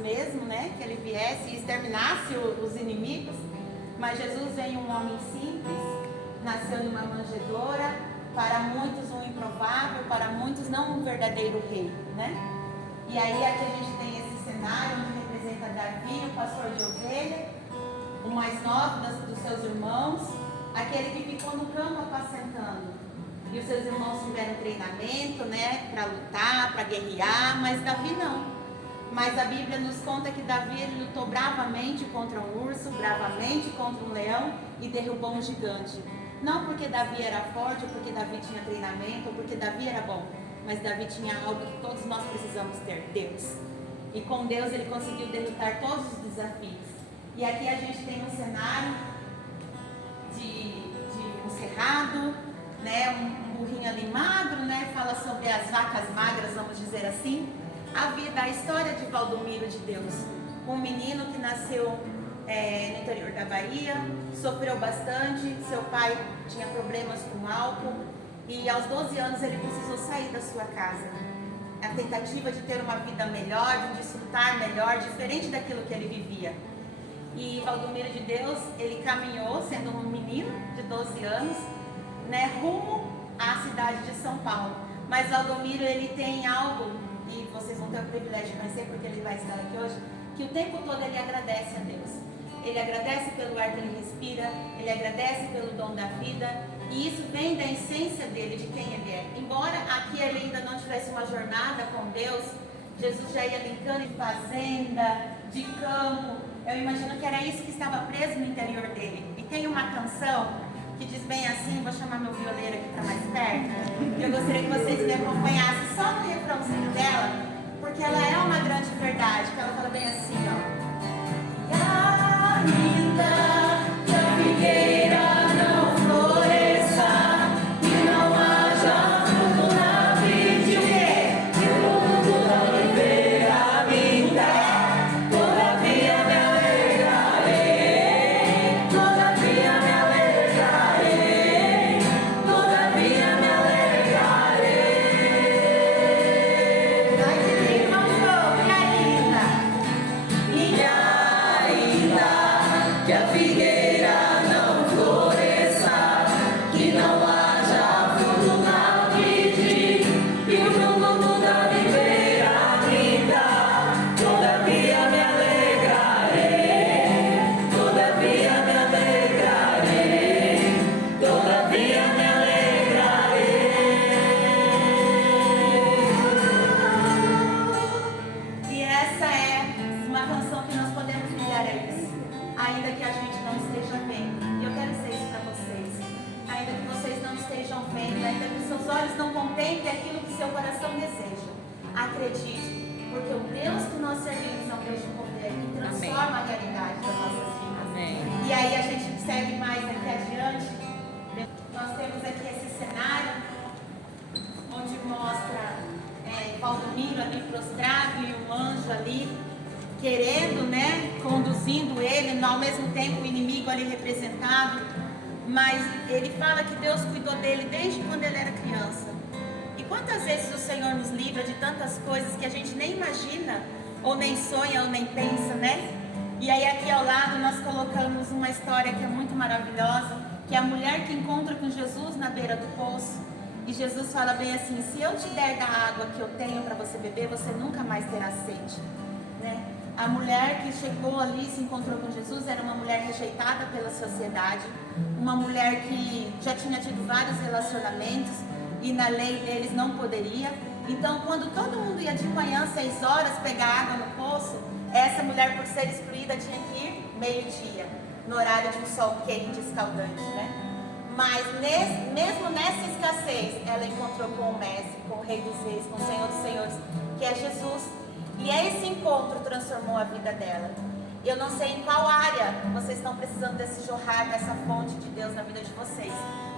mesmo, né? Que ele viesse e exterminasse os inimigos. Mas Jesus veio um homem simples, nasceu numa manjedoura, para muitos um improvável, para muitos não um verdadeiro rei, né? E aí aqui a gente tem esse cenário onde representa Davi, o pastor de ovelha, o mais novo dos seus irmãos, aquele que ficou no campo apacentando. E os seus irmãos tiveram treinamento, né, para lutar, para guerrear, mas Davi não. Mas a Bíblia nos conta que Davi ele lutou bravamente contra um urso, bravamente contra um leão e derrubou um gigante. Não porque Davi era forte, ou porque Davi tinha treinamento, ou porque Davi era bom, mas Davi tinha algo que todos nós precisamos ter, Deus. E com Deus ele conseguiu derrotar todos os desafios. E aqui a gente tem um cenário de um cerrado, né, um burrinho ali magro, né, fala sobre as vacas magras, vamos dizer assim. A história de Valdomiro de Deus, um menino que nasceu no interior da Bahia, sofreu bastante, seu pai tinha problemas com álcool e aos 12 anos ele precisou sair da sua casa. A tentativa de ter uma vida melhor, de desfrutar melhor, diferente daquilo que ele vivia. E Valdomiro de Deus, ele caminhou, sendo um menino de 12 anos, né, rumo à cidade de São Paulo. Mas Valdomiro, ele tem algo, e vocês vão ter o privilégio de conhecer porque ele vai estar aqui hoje, que o tempo todo ele agradece a Deus. Ele agradece pelo ar que ele respira, ele agradece pelo dom da vida, e isso vem da essência dele, de quem ele é. Embora aqui ele ainda não tivesse uma jornada com Deus, Jesus já ia linkando de fazenda, de campo. Eu imagino que era isso que estava preso no interior dele. E tem uma canção que diz bem assim, vou chamar meu violeiro aqui para mais perto, e eu gostaria que vocês me acompanhassem só no refrãozinho dela, porque ela é uma grande verdade, que ela fala bem assim, ó. E ainda que a figueira não floresça, e não haja fruto na vide, o quê? E o mundo da oliveira minta, todavia me alegrarei, todavia me alegrarei, todavia me alegrarei. Ai, que lindo, vamos, e ainda? E ainda que a figueira não floresça, que não haja fruto na vide, e o mundo da oliveira minta, todavia me alegrarei, todavia me alegrarei, todavia me alegrarei. E essa é uma canção que nós podemos ligar a isso, ainda que a gente não esteja vendo. E eu quero dizer isso para vocês. Ainda que vocês não estejam vendo, ainda que seus olhos não contemplem aquilo que seu coração deseja, acredite, porque o Deus que nós servimos é um Deus de poder que transforma a realidade das nossas vidas. Amém. E aí a gente segue mais aqui adiante. Nós temos aqui esse cenário onde mostra Valdomiro ali prostrado e um anjo ali querendo, né, conduzindo ele, ao mesmo tempo o inimigo ali representado, mas ele fala que Deus cuidou dele desde quando ele era criança. E quantas vezes o Senhor nos livra de tantas coisas que a gente nem imagina, ou nem sonha, ou nem pensa, né? E aí aqui ao lado nós colocamos uma história que é muito maravilhosa, que é a mulher que encontra com Jesus na beira do poço. E Jesus fala bem assim, se eu te der da água que eu tenho para você beber, você nunca mais terá sede, né? A mulher que chegou ali e se encontrou com Jesus era uma mulher rejeitada pela sociedade, uma mulher que já tinha tido vários relacionamentos e na lei deles não poderia. Então, quando todo mundo ia de manhã, 6 horas, pegar água no poço, essa mulher, por ser excluída, tinha que ir meio-dia, no horário de um sol quente, escaldante, né? Mas mesmo nessa escassez, ela encontrou com o Mestre, com o Rei dos Reis, com o Senhor dos Senhores, que é Jesus. E esse encontro transformou a vida dela. Eu não sei em qual área vocês estão precisando desse jorrar, dessa fonte de Deus na vida de vocês.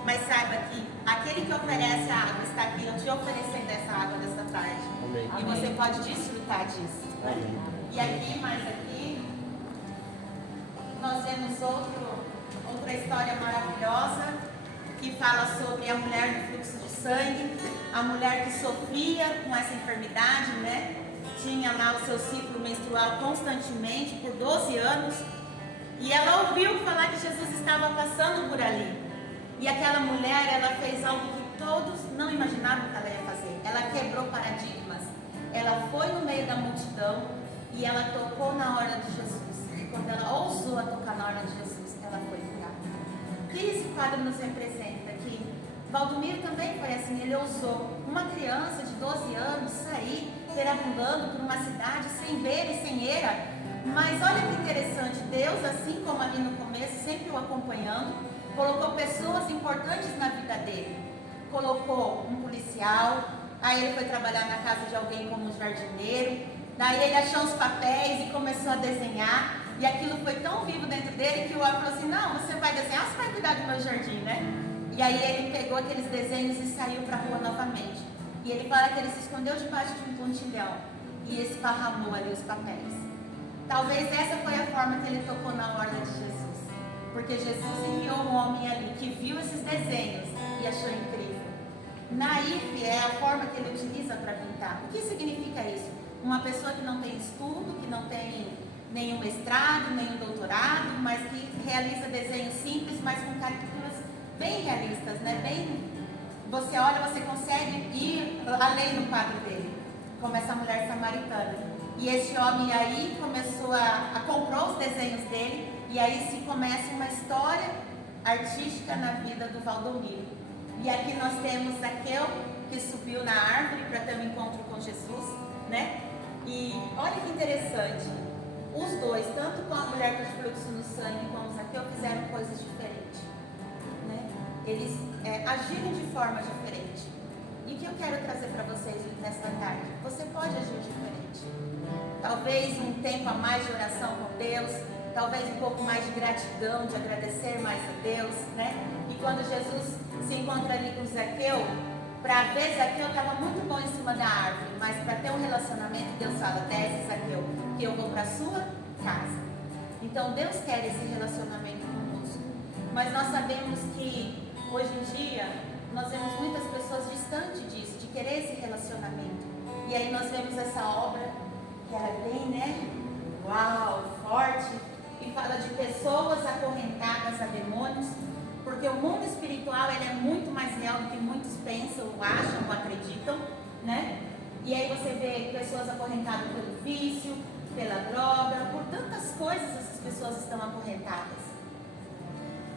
Mas saiba que aquele que oferece a água está aqui, te oferecendo essa água dessa tarde. Amém. E você pode desfrutar disso. Amém. E aqui, mais aqui, nós vemos outra história maravilhosa que fala sobre a mulher do fluxo de sangue, a mulher que sofria com essa enfermidade, né? tinha lá o seu ciclo menstrual constantemente por 12 anos. E ela ouviu falar que Jesus estava passando por ali. E aquela mulher, ela fez algo que todos não imaginavam que ela ia fazer. Ela quebrou paradigmas. Ela foi no meio da multidão e ela tocou na hora de Jesus. E quando ela ousou a tocar na hora de Jesus, ela foi curada. O que esse quadro nos representa? Que Valdomiro também foi assim, ele ousou. Uma criança de 12 anos sair perambulando por uma cidade sem beira e sem eira. Mas olha que interessante, Deus, assim como ali no começo, sempre o acompanhando, colocou pessoas importantes na vida dele. Colocou um policial, aí ele foi trabalhar na casa de alguém como um jardineiro, daí ele achou os papéis e começou a desenhar, e aquilo foi tão vivo dentro dele que o homem falou assim, não, você vai desenhar, você vai cuidar do meu jardim, né? E aí ele pegou aqueles desenhos e saiu para a rua novamente. E ele fala que ele se escondeu debaixo de um pontilhão e esparramou ali os papéis. Talvez essa foi a forma que ele tocou na orla de Jesus. Porque Jesus enviou um homem ali que viu esses desenhos e achou incrível. Naif é a forma que ele utiliza para pintar. O que significa isso? Uma pessoa que não tem estudo, que não tem nenhum mestrado, nenhum doutorado, mas que realiza desenhos simples, mas com caricaturas bem realistas, né? Você olha, você consegue ir além do quadro dele, como essa mulher samaritana. E esse homem aí começou comprou os desenhos dele, e aí se começa uma história artística na vida do Valdomiro. E aqui nós temos Zaqueu, que subiu na árvore para ter um encontro com Jesus, né? E olha que interessante, os dois, tanto com a mulher com fluxo no sangue como Zaqueu, fizeram coisas diferentes, né? Eles agiram de forma diferente. E o que eu quero trazer para vocês nesta tarde? Você pode agir diferente. Talvez um tempo a mais de oração com Deus, talvez um pouco mais de gratidão, de agradecer mais a Deus, né? E quando Jesus se encontra ali com Zaqueu, para ver Zaqueu estava muito bom em cima da árvore, mas para ter um relacionamento, Deus fala, desce Zaqueu, que eu vou para a sua casa. Então Deus quer esse relacionamento conosco. Mas nós sabemos que hoje em dia nós vemos muitas pessoas distantes disso, de querer esse relacionamento. E aí nós vemos essa obra, que ela é bem, né? Uau, forte. E fala de pessoas acorrentadas a demônios. Porque o mundo espiritual, ele é muito mais real do que muitos pensam, ou acham, ou acreditam, né? E aí você vê pessoas acorrentadas pelo vício, pela droga, por tantas coisas essas pessoas estão acorrentadas.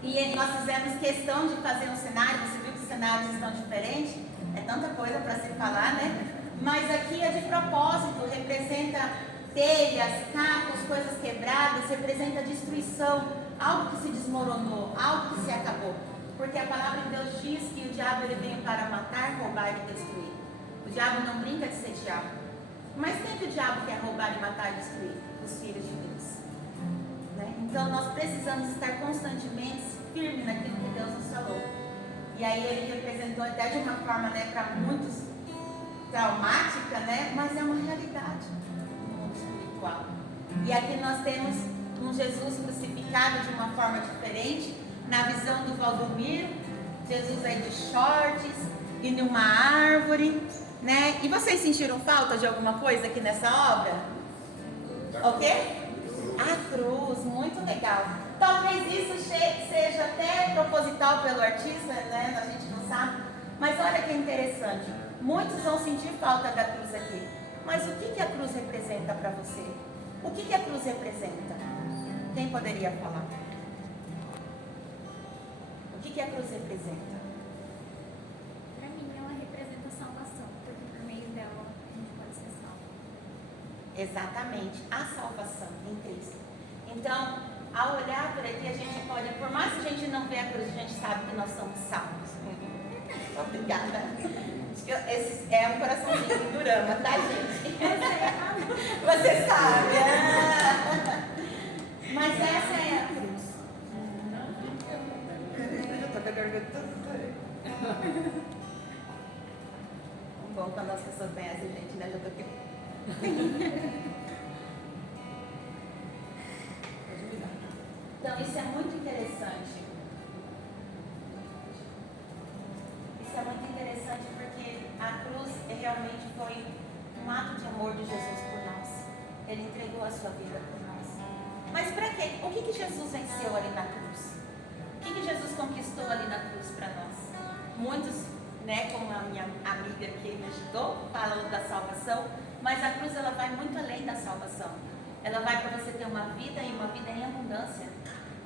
E nós fizemos questão de fazer um cenário, você viu que os cenários estão diferentes? É tanta coisa para se falar, né? Mas aqui é de propósito, representa telhas, cacos, coisas quebradas, representa destruição, algo que se desmoronou, algo que se acabou. Porque a palavra de Deus diz que o diabo ele veio para matar, roubar e destruir. O diabo não brinca de ser diabo. Mas quem que o diabo quer roubar e matar e destruir? Os filhos de Deus. Né? Então nós precisamos estar constantemente firmes naquilo que Deus nos falou. E aí ele representou até de uma forma, né, para muitos traumática, né? Mas é uma realidade no mundo espiritual. E aqui nós temos um Jesus crucificado de uma forma diferente. Na visão do Valdomiro, Jesus aí de shorts e numa árvore, né? E vocês sentiram falta de alguma coisa aqui nessa obra? O quê? A cruz, muito legal. Talvez isso seja até proposital pelo artista, né? A gente não sabe. Mas olha que interessante. Muitos vão sentir falta da cruz aqui. Mas o que a cruz representa para você? O que a cruz representa? Quem poderia falar? O que a cruz representa? Para mim, ela representa salvação, porque por meio dela a gente pode ser salvo. Exatamente, a salvação em Cristo. Então, ao olhar por aqui, a gente pode, por mais que a gente não vê a cruz, a gente sabe que nós somos salvos. Obrigada. Esse é um coraçãozinho de Durama, tá, gente? Você sabe. Mas essa é a cruz. Eu tô com a garganta toda. Bom, quando as pessoas conhecem a gente, né? Já tô aqui. Então, isso é muito interessante. Isso é muito interessante porque a cruz realmente foi um ato de amor de Jesus a sua vida por nós. Mas para quê? O que Jesus venceu ali na cruz? O que Jesus conquistou ali na cruz para nós? Muitos, né, como a minha amiga que me ajudou, falam da salvação, mas a cruz ela vai muito além da salvação. Ela vai para você ter uma vida e uma vida em abundância.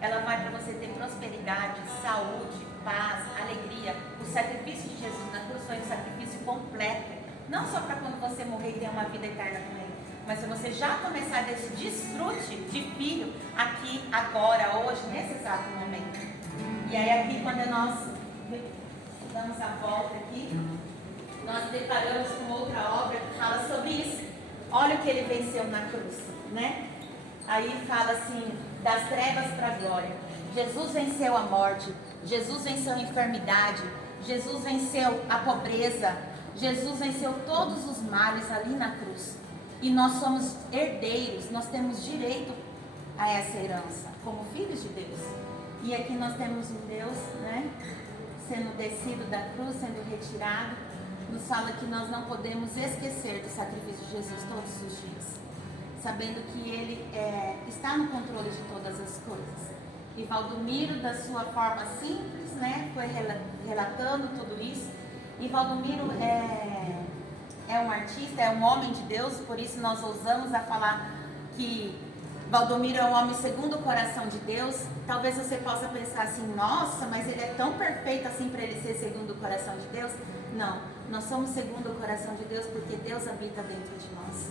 Ela vai para você ter prosperidade, saúde, paz, alegria. O sacrifício de Jesus na cruz foi um sacrifício completo. Não só para quando você morrer e ter uma vida eterna com Ele, mas para você já começar desse desfrute de filho aqui, agora, hoje, nesse exato momento. E aí aqui, quando nós damos a volta aqui, nós deparamos com outra obra que fala sobre isso. Olha o que Ele venceu na cruz, né? Aí fala assim, das trevas para a glória. Jesus venceu a morte, Jesus venceu a enfermidade, Jesus venceu a pobreza, Jesus venceu todos os males ali na cruz. E nós somos herdeiros, nós temos direito a essa herança, como filhos de Deus. E aqui nós temos um Deus, né, sendo descido da cruz, sendo retirado. Nos fala que nós não podemos esquecer do sacrifício de Jesus todos os dias, sabendo que Ele está no controle de todas as coisas. E Valdomiro, da sua forma simples, né, foi relatando tudo isso. E Valdomiro é um artista, é um homem de Deus, por isso nós ousamos a falar que Valdomiro é um homem segundo o coração de Deus. Talvez você possa pensar assim, nossa, mas ele é tão perfeito assim para ele ser segundo o coração de Deus? Não, nós somos segundo o coração de Deus porque Deus habita dentro de nós.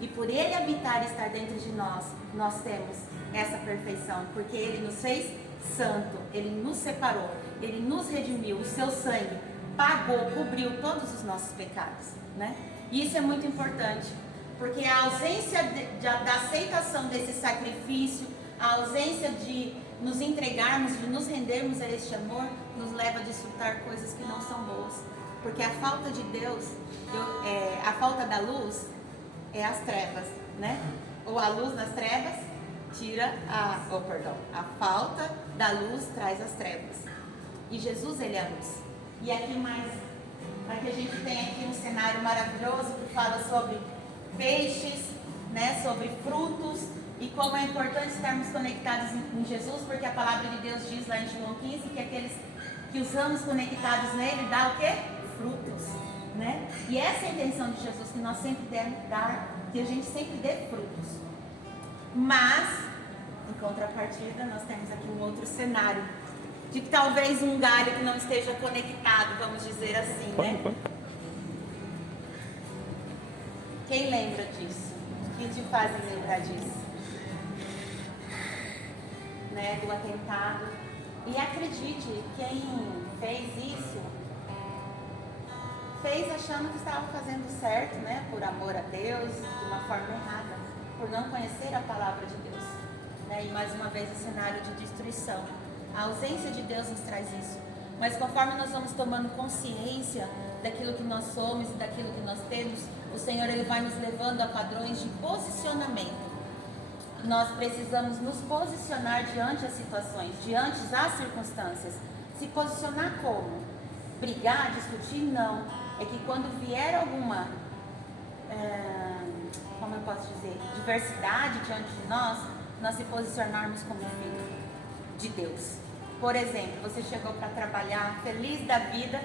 E por Ele habitar e estar dentro de nós, nós temos essa perfeição, porque Ele nos fez santo, Ele nos separou, Ele nos redimiu, o seu sangue pagou, cobriu todos os nossos pecados, né? E isso é muito importante, porque a ausência da aceitação desse sacrifício, a ausência de nos entregarmos, de nos rendermos a este amor, nos leva a desfrutar coisas que não são boas, porque a falta de Deus, a falta da luz é as trevas, né? Ou a luz nas trevas tira a falta da luz traz as trevas. E Jesus, Ele é a luz. E aqui a gente tem aqui um cenário maravilhoso que fala sobre peixes, né? Sobre frutos e como é importante estarmos conectados em Jesus, porque a palavra de Deus diz lá em João 15 que aqueles que os ramos conectados nele dá o quê? Frutos. Né? E essa é a intenção de Jesus, que nós sempre devemos dar, que a gente sempre dê frutos. Mas, em contrapartida, nós temos aqui um outro cenário, de que talvez um galho que não esteja conectado, vamos dizer assim, né? Quem lembra disso? O que te faz lembrar disso? Né? Do atentado. E acredite, quem fez isso fez achando que estava fazendo certo, né? Por amor a Deus, de uma forma errada, por não conhecer a palavra de Deus, né? E mais uma vez o cenário de destruição. A ausência de Deus nos traz isso. Mas conforme nós vamos tomando consciência daquilo que nós somos e daquilo que nós temos, o Senhor Ele vai nos levando a padrões de posicionamento. Nós precisamos nos posicionar diante das situações, diante das circunstâncias. Se posicionar como? Brigar, discutir? Não. É que quando vier alguma, como eu posso dizer, diversidade diante de nós se posicionarmos como filho de Deus. Por exemplo, você chegou para trabalhar feliz da vida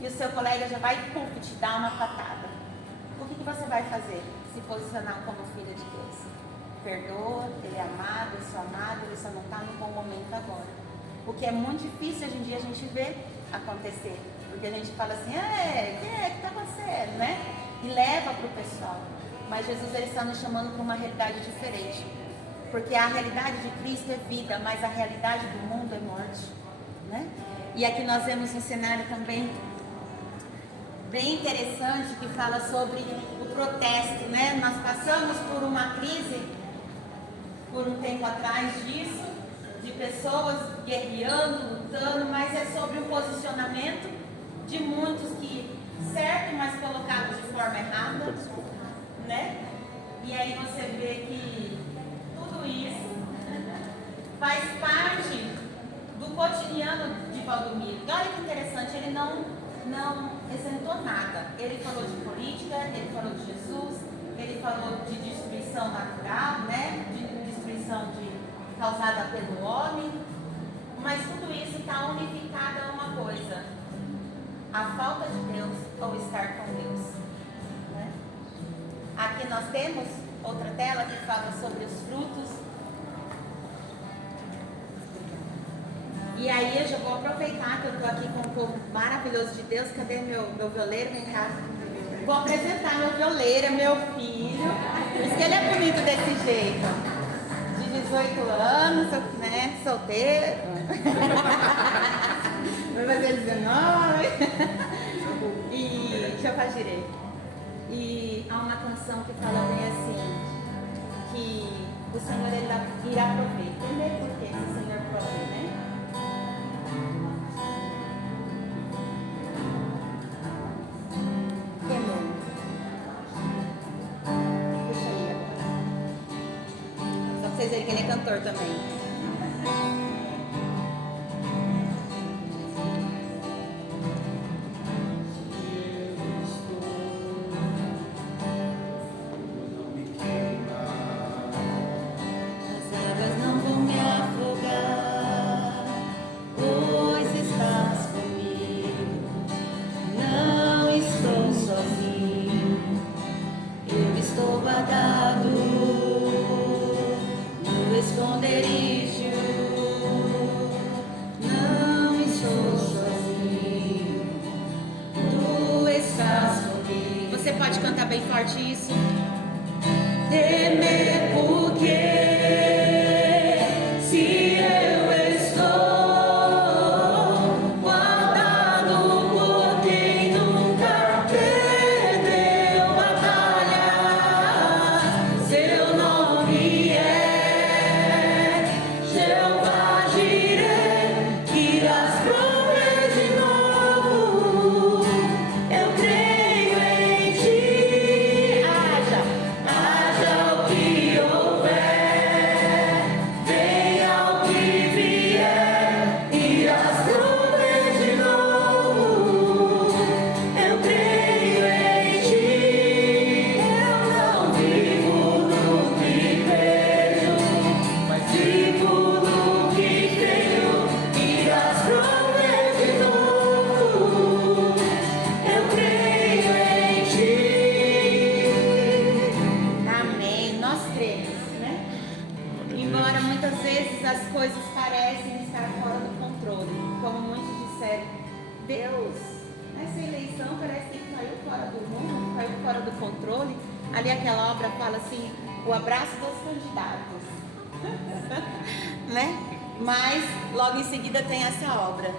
e o seu colega já vai, te dar uma patada. O que você vai fazer? Se posicionar como filho de Deus. Perdoa, ele é amado, eu sou amado, ele só não está no bom momento agora. O que é muito difícil hoje em dia a gente ver acontecer. Porque a gente fala assim, o que está acontecendo, né? E leva para o pessoal. Mas Jesus ele está nos chamando para uma realidade diferente. Porque a realidade de Cristo é vida, mas a realidade do mundo é morte, né? E aqui nós vemos um cenário também bem interessante que fala sobre o protesto, né? Nós passamos por uma crise, por um tempo atrás disso, de pessoas guerreando, lutando, mas é sobre o posicionamento de muitos que, certo, mas colocados de forma errada, né? E aí você vê que tudo isso faz parte do cotidiano de Valdomiro. Olha que interessante, ele não isentou nada. Ele falou de política, ele falou de Jesus, ele falou de destruição natural, né? causada pelo homem, mas tudo isso está unificado a uma coisa: a falta de Deus ou estar com Deus. Né? Aqui nós temos outra tela que fala sobre os frutos. E aí eu já vou aproveitar que eu estou aqui com um povo maravilhoso de Deus. Cadê meu violeiro? Vem cá. Vou apresentar meu violeiro, é meu filho. Por isso que ele é bonito desse jeito. De 18 anos, né? Solteiro. Vai fazer 19. E deixa eu fazer direito. E há uma canção que fala bem assim, que o Senhor ele irá prover. Primeiro porque se o Senhor prover, né? Que ele é cantor também. As águas não vão me afogar, pois estás comigo. Não estou sozinho, eu estou guardado. Esconderijo, não estou sozinho, tu estás comigo. Você pode cantar bem forte isso? Temer porque se eu estou guardado por quem nunca perdeu batalha, seu nome é ali aquela obra fala assim, o abraço dos candidatos, né? Mas logo em seguida tem essa obra.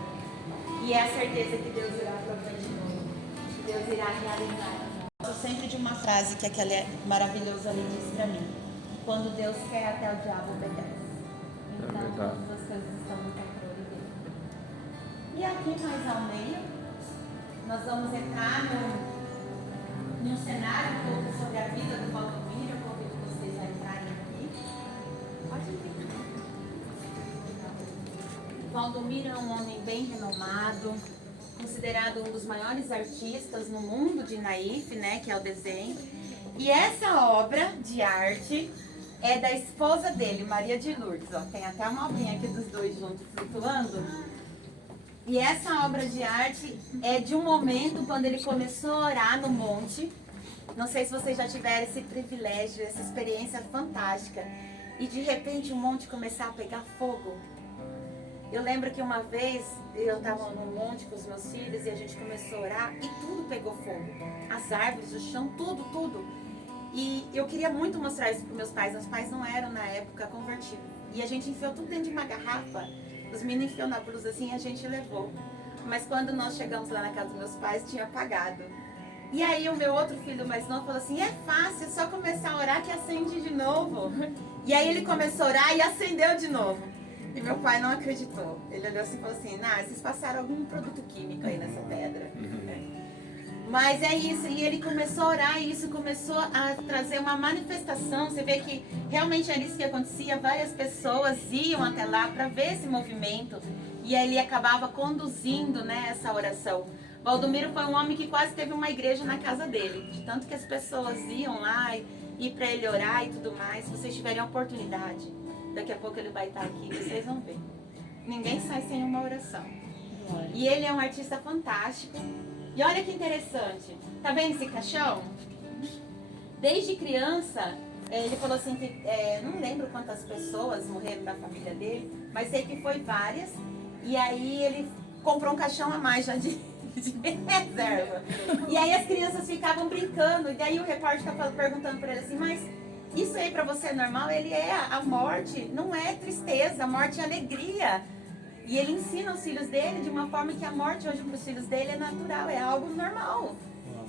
E é a certeza que Deus irá prover de novo, que Deus irá realizar. Eu gosto sempre de uma frase que aquela é maravilhosa ali diz pra mim: quando Deus quer, até o diabo obedece. Então todas as coisas estão no controle dele. E aqui mais ao meio, nós vamos entrar num cenário um pouco sobre a vida do Valdomiro. Eu convido vocês a entrarem aqui. Pode vir. Valdomiro é um homem bem renomado, considerado um dos maiores artistas no mundo de Naif, né, que é o desenho. E essa obra de arte é da esposa dele, Maria de Lourdes. Ó, tem até uma obrinha aqui dos dois juntos flutuando. E essa obra de arte é de um momento quando ele começou a orar no monte. Não sei se vocês já tiveram esse privilégio, essa experiência fantástica. E de repente o monte começar a pegar fogo. Eu lembro que uma vez eu estava no monte com os meus filhos e a gente começou a orar e tudo pegou fogo. As árvores, o chão, tudo. E eu queria muito mostrar isso para meus pais. Meus pais não eram na época convertidos. E a gente enfiou tudo dentro de uma garrafa. Os meninos enfiou na blusa assim e a gente levou. Mas quando nós chegamos lá na casa dos meus pais, tinha apagado. E aí o meu outro filho mais novo falou assim, é fácil, é só começar a orar que acende de novo. E aí ele começou a orar e acendeu de novo. E meu pai não acreditou. Ele olhou assim e falou assim, vocês passaram algum produto químico aí nessa pedra. Mas é isso, e ele começou a orar e isso começou a trazer uma manifestação. Você vê que realmente era isso que acontecia, várias pessoas iam até lá para ver esse movimento e ele acabava conduzindo, né, essa oração. Valdomiro foi um homem que quase teve uma igreja na casa dele, de tanto que as pessoas iam lá e para ele orar e tudo mais. Se vocês tiverem a oportunidade, Daqui a pouco ele vai estar aqui, vocês vão ver. Ninguém sai sem uma oração. E ele é um artista fantástico. E olha que interessante. Tá vendo esse caixão? Desde criança, ele falou assim que... não lembro quantas pessoas morreram da família dele, mas sei que foi várias. E aí ele comprou um caixão a mais já de reserva. E aí as crianças ficavam brincando. E daí o repórter ficava perguntando para ele assim, mas isso aí para você é normal? Ele a morte não é tristeza, a morte é alegria. E ele ensina os filhos dele de uma forma que a morte hoje para os filhos dele é natural, é algo normal.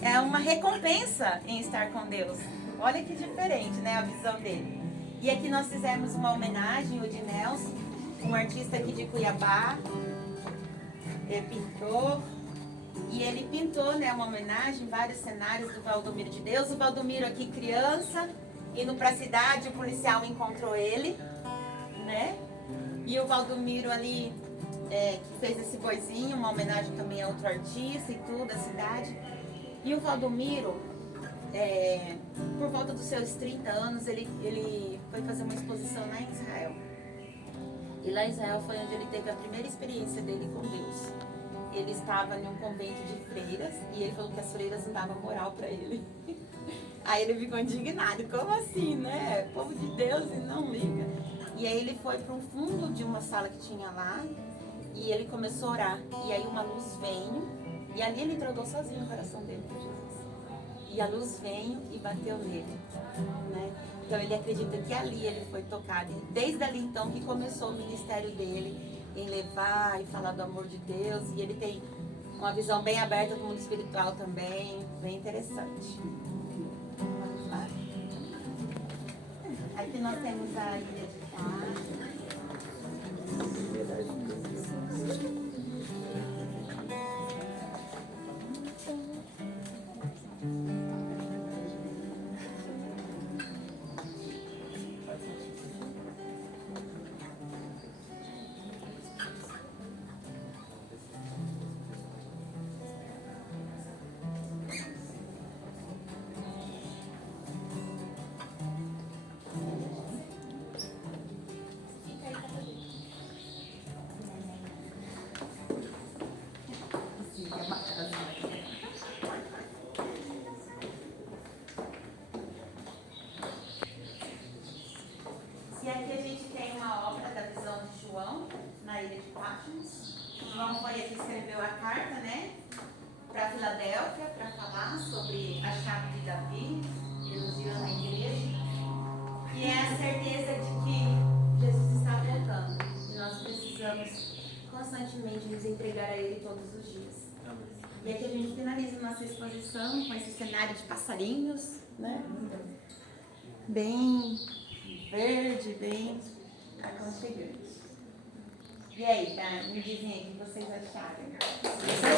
É uma recompensa em estar com Deus. Olha que diferente, né, a visão dele. E aqui nós fizemos uma homenagem ao Ednelson, um artista aqui de Cuiabá. Ele pintou. E ele pintou, né, uma homenagem, vários cenários do Valdomiro de Deus. O Valdomiro aqui criança, indo para a cidade, o policial encontrou ele, né? E o Valdomiro ali, que fez esse boizinho, uma homenagem também a outro artista e tudo, a cidade. E o Valdomiro, por volta dos seus 30 anos, ele foi fazer uma exposição lá em Israel. E lá em Israel foi onde ele teve a primeira experiência dele com Deus. Ele estava em um convento de freiras e ele falou que as freiras não davam moral para ele. Aí ele ficou indignado, como assim, né? Povo de Deus e não liga. E aí ele foi para um fundo de uma sala que tinha lá e ele começou a orar. E aí uma luz veio e ali ele entregou sozinho o coração dele para Jesus. E a luz veio e bateu nele, né? Então ele acredita que ali ele foi tocado. E desde ali então que começou o ministério dele em levar e falar do amor de Deus. E ele tem uma visão bem aberta do mundo espiritual também, bem interessante. Vamos lá. Aqui nós temos a ilha de Páscoa. E aqui a gente tem uma obra da visão de João, na ilha de Patmos. João foi aqui que escreveu a carta, né, para Filadélfia, para falar sobre a chave de Davi, elogiando a igreja. E é a certeza de que Jesus está voltando. E nós precisamos constantemente nos entregar a Ele todos os dias. E aqui a gente finaliza nossa exposição com esse cenário de passarinhos, né? Bem verde, bem aconchegante. E aí, tá? Me dizem aí o que vocês acharam.